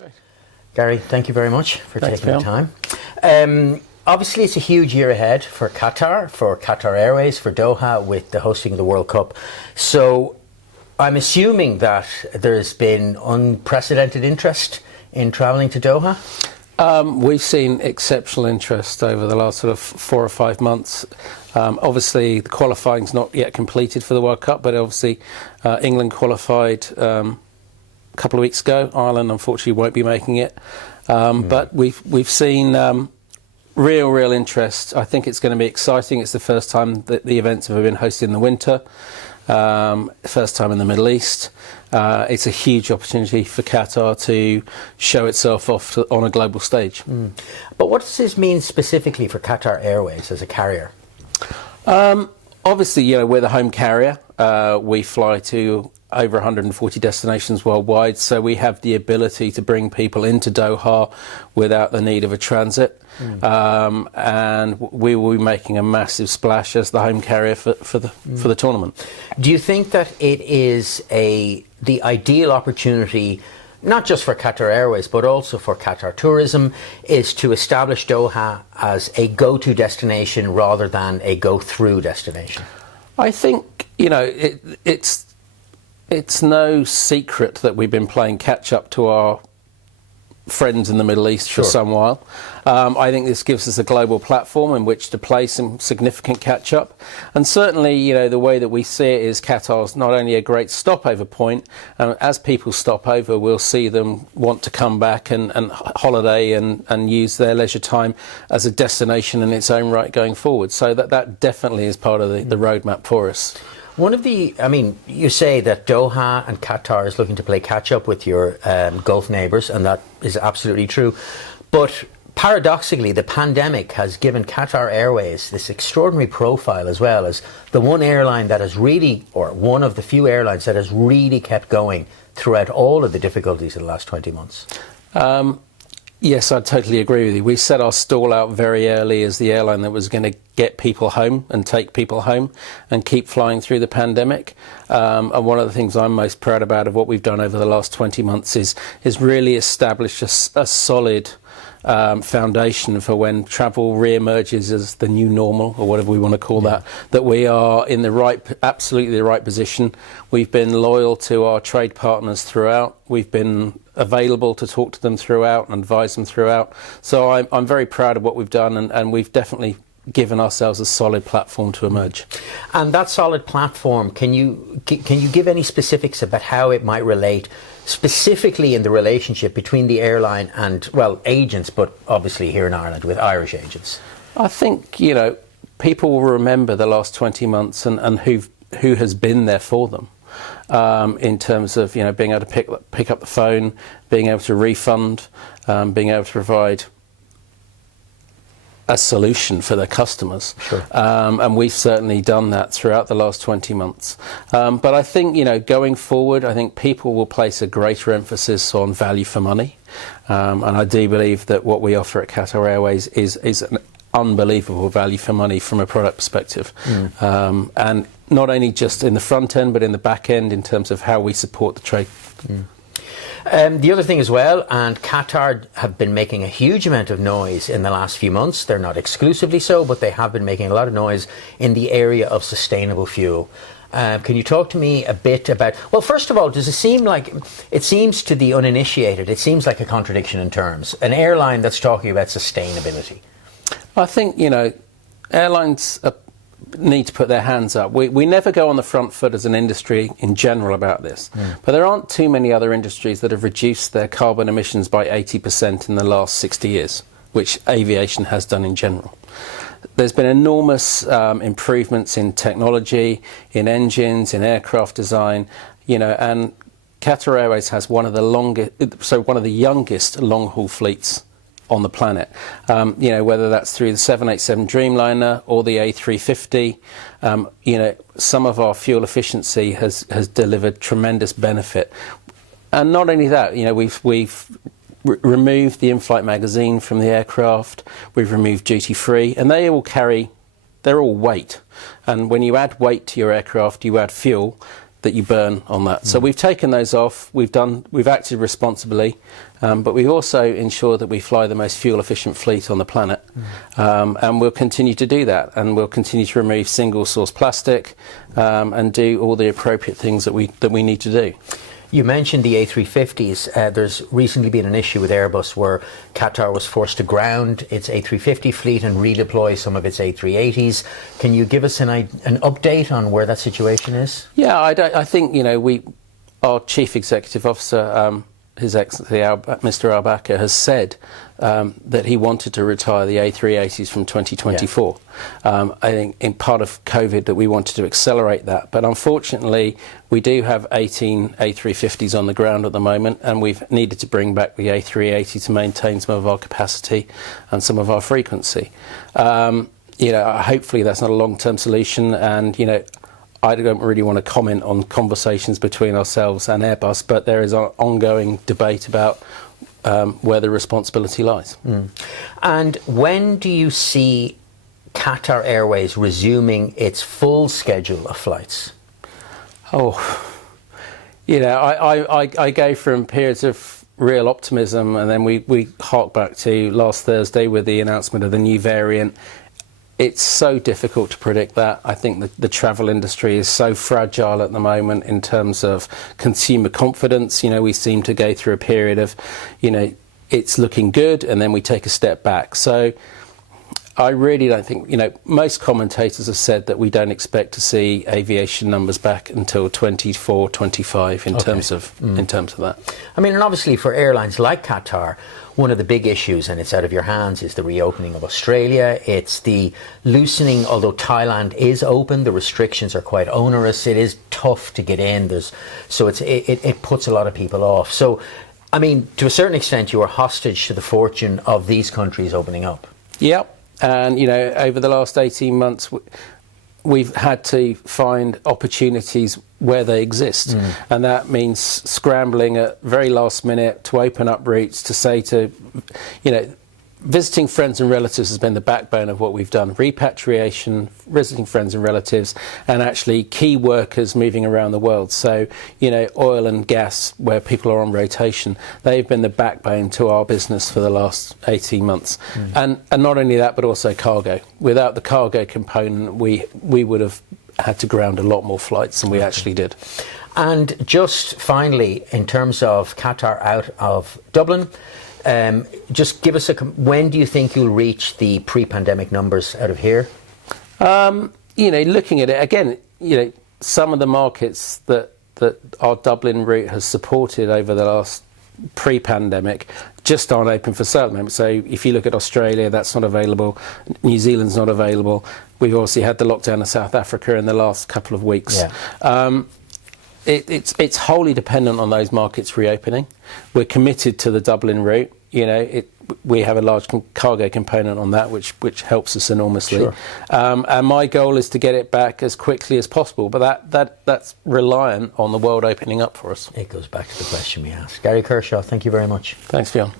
Great. Gary, thank you very much for taking the time. Obviously, it's a huge year ahead for Qatar Airways, for Doha, with the hosting of the World Cup. So I'm assuming that there's been unprecedented interest in travelling to Doha? We've seen exceptional interest over the last sort of 4 or 5 months. Obviously, the qualifying's not yet completed for the World Cup, but obviously England qualified a couple of weeks ago. Ireland, unfortunately, won't be making it. But we've seen real interest. I think it's going to be exciting. It's the first time that the events have been hosted in the winter. First time in the Middle East. It's a huge opportunity for Qatar to show itself off on a global stage. But what does this mean specifically for Qatar Airways as a carrier? Obviously, we're the home carrier. We fly to over 140 destinations worldwide, so we have the ability to bring people into Doha without the need of a transit. And we will be making a massive splash as the home carrier for the tournament. Do you think that it is the ideal opportunity, not just for Qatar Airways but also for Qatar Tourism, is to establish Doha as a go-to destination rather than a go-through destination? I think it's no secret that we've been playing catch-up to our friends in the Middle East for some while. I think this gives us a global platform in which to play some significant catch-up. And certainly, the way that we see it is Qatar's not only a great stopover point, as people stop over, we'll see them want to come back and holiday and use their leisure time as a destination in its own right going forward. So that definitely is part of the roadmap for us. You say that Doha and Qatar is looking to play catch-up with your Gulf neighbours, and that is absolutely true. But paradoxically, the pandemic has given Qatar Airways this extraordinary profile as well as the one airline that has really, or one of the few airlines that has really kept going throughout all of the difficulties of the last 20 months. Yes, I totally agree with you. We set our stall out very early as the airline that was going to get people home and take people home and keep flying through the pandemic. And one of the things I'm most proud about of what we've done over the last 20 months is really establish a solid foundation for when travel re-emerges as the new normal, or whatever we want to call that we are in absolutely the right position. We've been loyal to our trade partners throughout. We've been available to talk to them throughout and advise them throughout. So I'm very proud of what we've done, and we've definitely given ourselves a solid platform to emerge. And that solid platform, can you give any specifics about how it might relate specifically in the relationship between the airline and, well, agents, but obviously here in Ireland with Irish agents? I think, people will remember the last 20 months and who has been there for them. In terms of being able to pick up the phone, being able to refund, being able to provide a solution for their customers. Sure. And we've certainly done that throughout the last 20 months. But I think, going forward, I think people will place a greater emphasis on value for money. And I do believe that what we offer at Qatar Airways is an unbelievable value for money from a product perspective. And not only just in the front end, but in the back end in terms of how we support the trade. The other thing as well, and Qatar have been making a huge amount of noise in the last few months. They're not exclusively so, but they have been making a lot of noise in the area of sustainable fuel. Can you talk to me a bit about, well, first of all, does it seem like, it seems to the uninitiated, it seems like a contradiction in terms. An airline that's talking about sustainability. I think, airlines need to put their hands up. We never go on the front foot as an industry in general about this, but there aren't too many other industries that have reduced their carbon emissions by 80% in the last 60 years, which aviation has done in general. There's been enormous improvements in technology, in engines, in aircraft design, and Qatar Airways has one of the youngest long-haul fleets on the planet, whether that's through the 787 Dreamliner or the A350. Some of our fuel efficiency has delivered tremendous benefit. And not only that, we've removed the in-flight magazine from the aircraft, we've removed duty-free, and they're all weight. And when you add weight to your aircraft, you add fuel. that you burn on that. So we've taken those off. We've acted responsibly, but we've also ensured that we fly the most fuel efficient fleet on the planet, and we'll continue to do that. And we'll continue to remove single source plastic and do all the appropriate things that we need to do. You mentioned the A350s. There's recently been an issue with Airbus where Qatar was forced to ground its A350 fleet and redeploy some of its A380s. Can you give us an update on where that situation is? Yeah, I think, our Chief Executive Officer, His Excellency Mr. Al-Bakr, has said that he wanted to retire the A380s from 2024. I think in part of COVID that we wanted to accelerate that, but unfortunately we do have 18 A350s on the ground at the moment, and we've needed to bring back the A380 to maintain some of our capacity and some of our frequency. Hopefully that's not a long-term solution, and I don't really want to comment on conversations between ourselves and Airbus, but there is an ongoing debate about where the responsibility lies. And when do you see Qatar Airways resuming its full schedule of flights? I go from periods of real optimism, and then we hark back to last Thursday with the announcement of the new variant. It's so difficult to predict that. I think the travel industry is so fragile at the moment in terms of consumer confidence. We seem to go through a period of, it's looking good, and then we take a step back. So I really don't think, most commentators have said that we don't expect to see aviation numbers back until 24, 25 in terms of that. I mean, and obviously for airlines like Qatar, one of the big issues, and it's out of your hands, is the reopening of Australia. It's the loosening, although Thailand is open, the restrictions are quite onerous. It is tough to get in. It puts a lot of people off. So, I mean, to a certain extent, you are hostage to the fortune of these countries opening up. Yep. And, over the last 18 months, we've had to find opportunities where they exist. And that means scrambling at very last minute to open up routes, to say to, visiting friends and relatives has been the backbone of what we've done. Repatriation, visiting friends and relatives, and actually key workers moving around the world. So, oil and gas, where people are on rotation, they've been the backbone to our business for the last 18 months. And not only that, but also cargo. Without the cargo component, we would have had to ground a lot more flights than we actually did. And just finally, in terms of Qatar out of Dublin, just give us when do you think you'll reach the pre-pandemic numbers out of here? Looking at it again, some of the markets that our Dublin route has supported over the last pre-pandemic just aren't open for sale at the moment. So if you look at Australia, that's not available. New Zealand's not available. We've obviously had the lockdown of South Africa in the last couple of weeks. Yeah. It's wholly dependent on those markets reopening. We're committed to the Dublin route. We have a large cargo component on that, which helps us enormously. Sure. And my goal is to get it back as quickly as possible. But that's reliant on the world opening up for us. It goes back to the question we asked. Gary Kershaw, thank you very much. Thanks, Fionn.